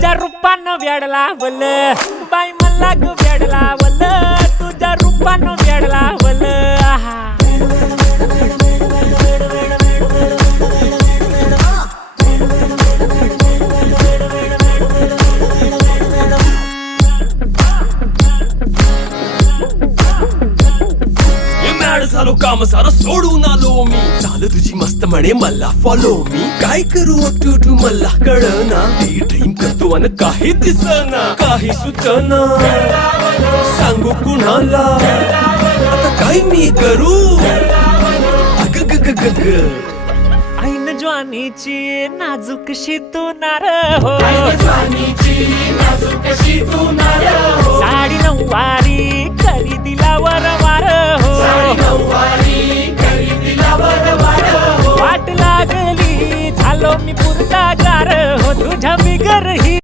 तुझ्या रूपानं वेड लावल बाई मला ग वेड लावल तुझ्या रूपानं वेड लावल आहा झालो काम सारं सोडून आलो मी चाल तुझी मस्त म्हणे मला फॉलो मी काय करू टू मला कळना ती ड्रीम करतो अन काही दिसना काही सुचना सांगू कुणाला आता काय मी करू अग ग ग ग ग ऐन ज्वानीची नाजूकशी तू नार हो साडी नऊवारी करी दिला वरवार हो वाट लागली झालो मी पुरता गार हो तुझ्या बिगर ही